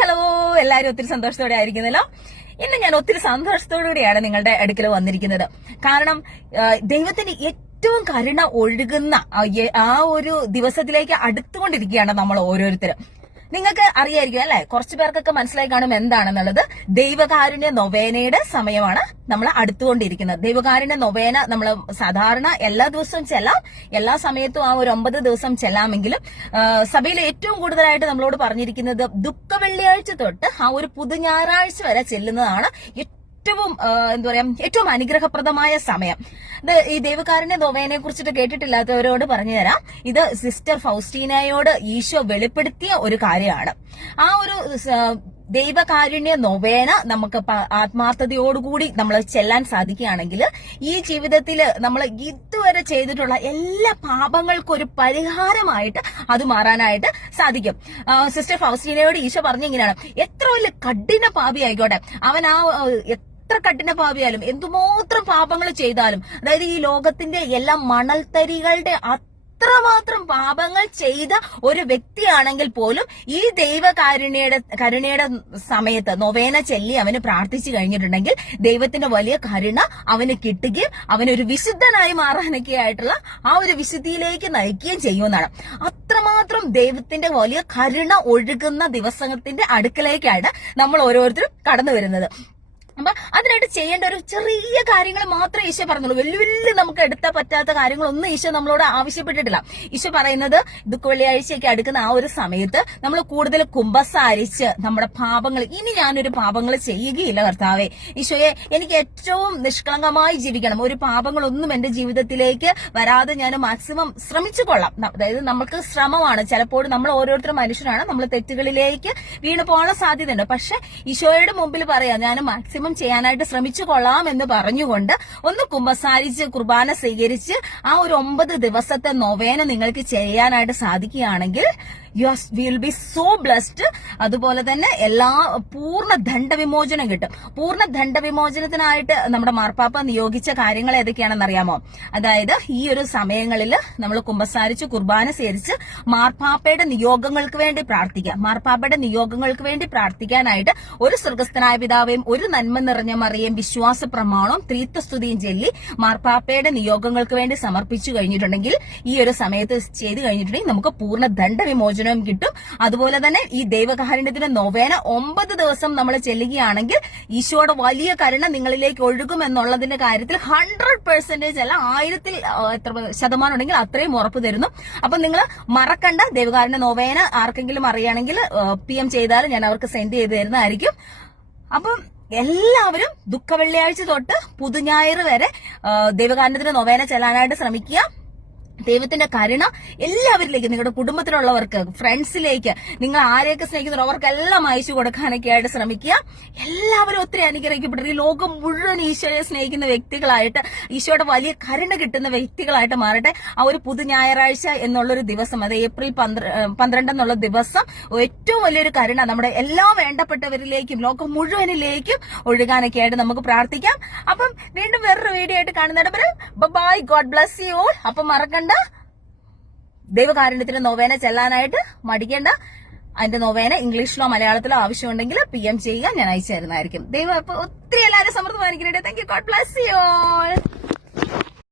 Hello, എല്ലാവരും ഒത്തിരി സന്തോഷത്തോടെ ആയിരിക്കുന്നല്ലോ. ഇന്ന് ഞാൻ ഒത്തിരി സന്തോഷത്തോടുകൂടിയാണ് നിങ്ങളുടെ അടുക്കൽ വന്നിരിക്കുന്നത്. കാരണം ദൈവത്തിന് ഏറ്റവും കരുണ ഒഴുകുന്ന ആ ഒരു ദിവസത്തിലേക്ക് അടുത്തുകൊണ്ടിരിക്കുകയാണ് നമ്മൾ ഓരോരുത്തരും. നിങ്ങൾക്ക് അറിയായിരിക്കും അല്ലെ, കുറച്ചു പേർക്കൊക്കെ മനസ്സിലായി കാണും എന്താണെന്നുള്ളത്. ദൈവകാരുണ്യ നൊവേനയുടെ സമയമാണ് നമ്മൾ അടുത്തുകൊണ്ടിരിക്കുന്നത്. ദൈവകാരുണ്യ നൊവേന നമ്മൾ സാധാരണ എല്ലാ ദിവസവും ചെല്ലാം, എല്ലാ സമയത്തും ആ ഒരു 9 ദിവസം ചെല്ലാമെങ്കിലും സഭയിൽ ഏറ്റവും കൂടുതലായിട്ട് നമ്മളോട് പറഞ്ഞിരിക്കുന്നത് ദുഃഖ വെള്ളിയാഴ്ച തൊട്ട് ആ ഒരു പുതു ഞായറാഴ്ച വരെ ചെല്ലുന്നതാണ് ഏറ്റവും അനുഗ്രഹപ്രദമായ സമയം. ഈ ദൈവകാരുണ്യ നൊവേനയെ കുറിച്ചിട്ട് കേട്ടിട്ടില്ലാത്തവരോട് പറഞ്ഞു തരാം. ഇത് സിസ്റ്റർ ഫൗസ്റ്റീനയോട് ഈശോ വെളിപ്പെടുത്തിയ ഒരു കാര്യമാണ്. ആ ഒരു ദൈവകാരുണ്യ നൊവേന നമുക്ക് ആത്മാർത്ഥതയോടുകൂടി നമ്മൾ ചെല്ലാൻ സാധിക്കുകയാണെങ്കിൽ ഈ ജീവിതത്തിൽ നമ്മൾ ഇതുവരെ ചെയ്തിട്ടുള്ള എല്ലാ പാപങ്ങൾക്കും ഒരു പരിഹാരമായിട്ട് അത് മാറാനായിട്ട് സാധിക്കും. സിസ്റ്റർ ഫൗസ്റ്റീനയോട് ഈശോ പറഞ്ഞിങ്ങനെയാണ്, എത്ര വലിയ കഠിന പാപി ആയിക്കോട്ടെ, അവൻ എത്ര കഠിന പാപിയാലും എന്തുമാത്രം പാപങ്ങൾ ചെയ്താലും, അതായത് ഈ ലോകത്തിന്റെ എല്ലാ മണൽത്തരികളുടെ അത്രമാത്രം പാപങ്ങൾ ചെയ്ത ഒരു വ്യക്തിയാണെങ്കിൽ പോലും ഈ കരുണയുടെ സമയത്ത് നൊവേന ചൊല്ലി അവന് പ്രാർത്ഥിച്ചു കഴിഞ്ഞിട്ടുണ്ടെങ്കിൽ ദൈവത്തിന്റെ വലിയ കരുണ അവന് കിട്ടുകയും അവനൊരു വിശുദ്ധനായി മാറാനൊക്കെ ആയിട്ടുള്ള ആ ഒരു വിശുദ്ധിയിലേക്ക് നയിക്കുകയും ചെയ്യുമെന്നാണ്. അത്രമാത്രം ദൈവത്തിന്റെ വലിയ കരുണ ഒഴുകുന്ന ദിവസത്തിന്റെ അടുക്കലേക്കാണ് നമ്മൾ ഓരോരുത്തരും കടന്നു വരുന്നത്. അപ്പൊ അതിനായിട്ട് ചെയ്യേണ്ട ഒരു ചെറിയ കാര്യങ്ങൾ മാത്രമേ ഈശോ പറഞ്ഞുള്ളൂ. വലിയ നമുക്ക് എടുത്താൽ പറ്റാത്ത കാര്യങ്ങളൊന്നും ഈശോ നമ്മളോട് ആവശ്യപ്പെട്ടിട്ടില്ല. ഈശോ പറയുന്നത് ദുഃഖ വെള്ളിയാഴ്ചയൊക്കെ അടുക്കുന്ന ആ ഒരു സമയത്ത് നമ്മൾ കൂടുതൽ കുമ്പസാരിച്ച് നമ്മുടെ പാപങ്ങൾ, ഇനി ഞാനൊരു പാപങ്ങൾ ചെയ്യുകയില്ല കർത്താവേ, ഈശോയെ എനിക്ക് ഏറ്റവും നിഷ്കളങ്കമായി ജീവിക്കണം, ഒരു പാപങ്ങളൊന്നും എന്റെ ജീവിതത്തിലേക്ക് വരാതെ ഞാൻ മാക്സിമം ശ്രമിച്ചു കൊള്ളാം. അതായത് നമുക്ക് ശ്രമമാണ്, ചിലപ്പോൾ നമ്മൾ ഓരോരുത്തരും മനുഷ്യരാണ്, നമ്മൾ തെറ്റുകളിലേക്ക് വീണു പോകാനുള്ള സാധ്യതയുണ്ട്. പക്ഷെ ഈശോയുടെ മുമ്പിൽ പറയാം, ഞാൻ മാക്സിമം ചെയ്യാനായിട്ട് ശ്രമിച്ചു കൊള്ളാം എന്ന് പറഞ്ഞുകൊണ്ട് ഒന്ന് കുമ്പസാരിച്ച് കുർബാന സ്വീകരിച്ച് ആ ഒരു 9 ദിവസത്തെ നൊവേന നിങ്ങൾക്ക് ചെയ്യാനായിട്ട് സാധിക്കുകയാണെങ്കിൽ you will be so blessed. അതുപോലെ തന്നെ പൂർണ്ണ ദണ്ഡവിമോചനം കിട്ടും. പൂർണ്ണ ദണ്ഡവിമോചനത്തിനായിട്ട് നമ്മുടെ മാർപ്പാപ്പ നിയോഗിച്ച കാര്യങ്ങൾ ഏതൊക്കെയാണെന്ന് അറിയാമോ? അതായത് ഈ ഒരു സമയങ്ങളിൽ നമ്മൾ കുമ്പസാരിച്ച് കുർബാന സ്വീകരിച്ച് മാർപ്പാപ്പയുടെ നിയോഗങ്ങൾക്ക് വേണ്ടി പ്രാർത്ഥിക്കുക. മാർപ്പാപ്പയുടെ നിയോഗങ്ങൾക്ക് വേണ്ടി പ്രാർത്ഥിക്കാനായിട്ട് ഒരു സ്വർഗസ്ഥനായ പിതാവേയും ഒരു നന്മ നിറഞ്ഞ മറിയേയും വിശ്വാസ പ്രമാണവും ത്രിത്വസ്തുതിയും ചൊല്ലി മാർപ്പാപ്പയുടെ നിയോഗങ്ങൾക്ക് വേണ്ടി സമർപ്പിച്ചു കഴിഞ്ഞിട്ടുണ്ടെങ്കിൽ, ഈ ഒരു സമയത്ത് ചെയ്തു കഴിഞ്ഞിട്ടുണ്ടെങ്കിൽ നമുക്ക് പൂർണ്ണ ദണ്ഡവിമോചനം കിട്ടും. അതുപോലെ തന്നെ ഈ ദൈവകാരുണ്യത്തിന് നൊവേന 9 ദിവസം നമ്മൾ ചെല്ലുകയാണെങ്കിൽ ഈശോയുടെ വലിയ കരുണ നിങ്ങളിലേക്ക് ഒഴുകും എന്നുള്ളതിന്റെ കാര്യത്തിൽ 100% അല്ല 1000% ഉണ്ടെങ്കിൽ അത്രയും ഉറപ്പ് തരുന്നു. അപ്പൊ നിങ്ങൾ മറക്കണ്ട, ദൈവകാരുണ്യ നൊവേന ആർക്കെങ്കിലും അറിയണമെങ്കിൽ PM ചെയ്താൽ ഞാൻ അവർക്ക് സെൻഡ് ചെയ്ത് തരുന്നതായിരിക്കും. അപ്പം എല്ലാവരും ദുഃഖ വെള്ളിയാഴ്ച തൊട്ട് പുതുഞായർ വരെ ദൈവകാരുണ്യത്തിന് നൊവേന ചെല്ലാനായിട്ട് ശ്രമിക്കുക. ദൈവത്തിന്റെ കരുണ എല്ലാവരിലേക്കും, നിങ്ങളുടെ കുടുംബത്തിലുള്ളവർക്ക്, ഫ്രണ്ട്സിലേക്ക്, നിങ്ങൾ ആരെയൊക്കെ സ്നേഹിക്കുന്നവരോ അവർക്കെല്ലാം അയച്ചു കൊടുക്കാനൊക്കെ ആയിട്ട് ശ്രമിക്കുക. എല്ലാവരും ഒത്തിരി അനുഗ്രഹിക്കപ്പെട്ടു ഈ ലോകം മുഴുവൻ ഈശോയെ സ്നേഹിക്കുന്ന വ്യക്തികളായിട്ട്, ഈശോയുടെ വലിയ കരുണ കിട്ടുന്ന വ്യക്തികളായിട്ട് മാറട്ടെ. ആ ഒരു പുതു ഞായറാഴ്ച എന്നുള്ളൊരു ദിവസം, അത് ഏപ്രിൽ 12 എന്നുള്ള ദിവസം ഏറ്റവും വലിയൊരു കരുണ നമ്മുടെ എല്ലാ വേണ്ടപ്പെട്ടവരിലേക്കും ലോകം മുഴുവനിലേക്കും ഒഴുകാനൊക്കെ ആയിട്ട് നമുക്ക് പ്രാർത്ഥിക്കാം. അപ്പം വീണ്ടും വേറൊരു വീഡിയോ ആയിട്ട് കാണുന്നവരെ bye, god bless you all. അപ്പം മറക്കണ്ട, ദൈവകാരുണ്യത്തിന് നൊവേന ചെല്ലാനായിട്ട് മടിക്കേണ്ട. അതിന്റെ നൊവേന ഇംഗ്ലീഷിലോ മലയാളത്തിലോ ആവശ്യമുണ്ടെങ്കിൽ PM ചെയ്യുക, ഞാൻ അയച്ചു തരുന്നതായിരിക്കും. ദൈവം ഒത്തിരി എല്ലാവരും സമൃദ്ധമായിരിക്കട്ടെ. Thank you, God bless you all.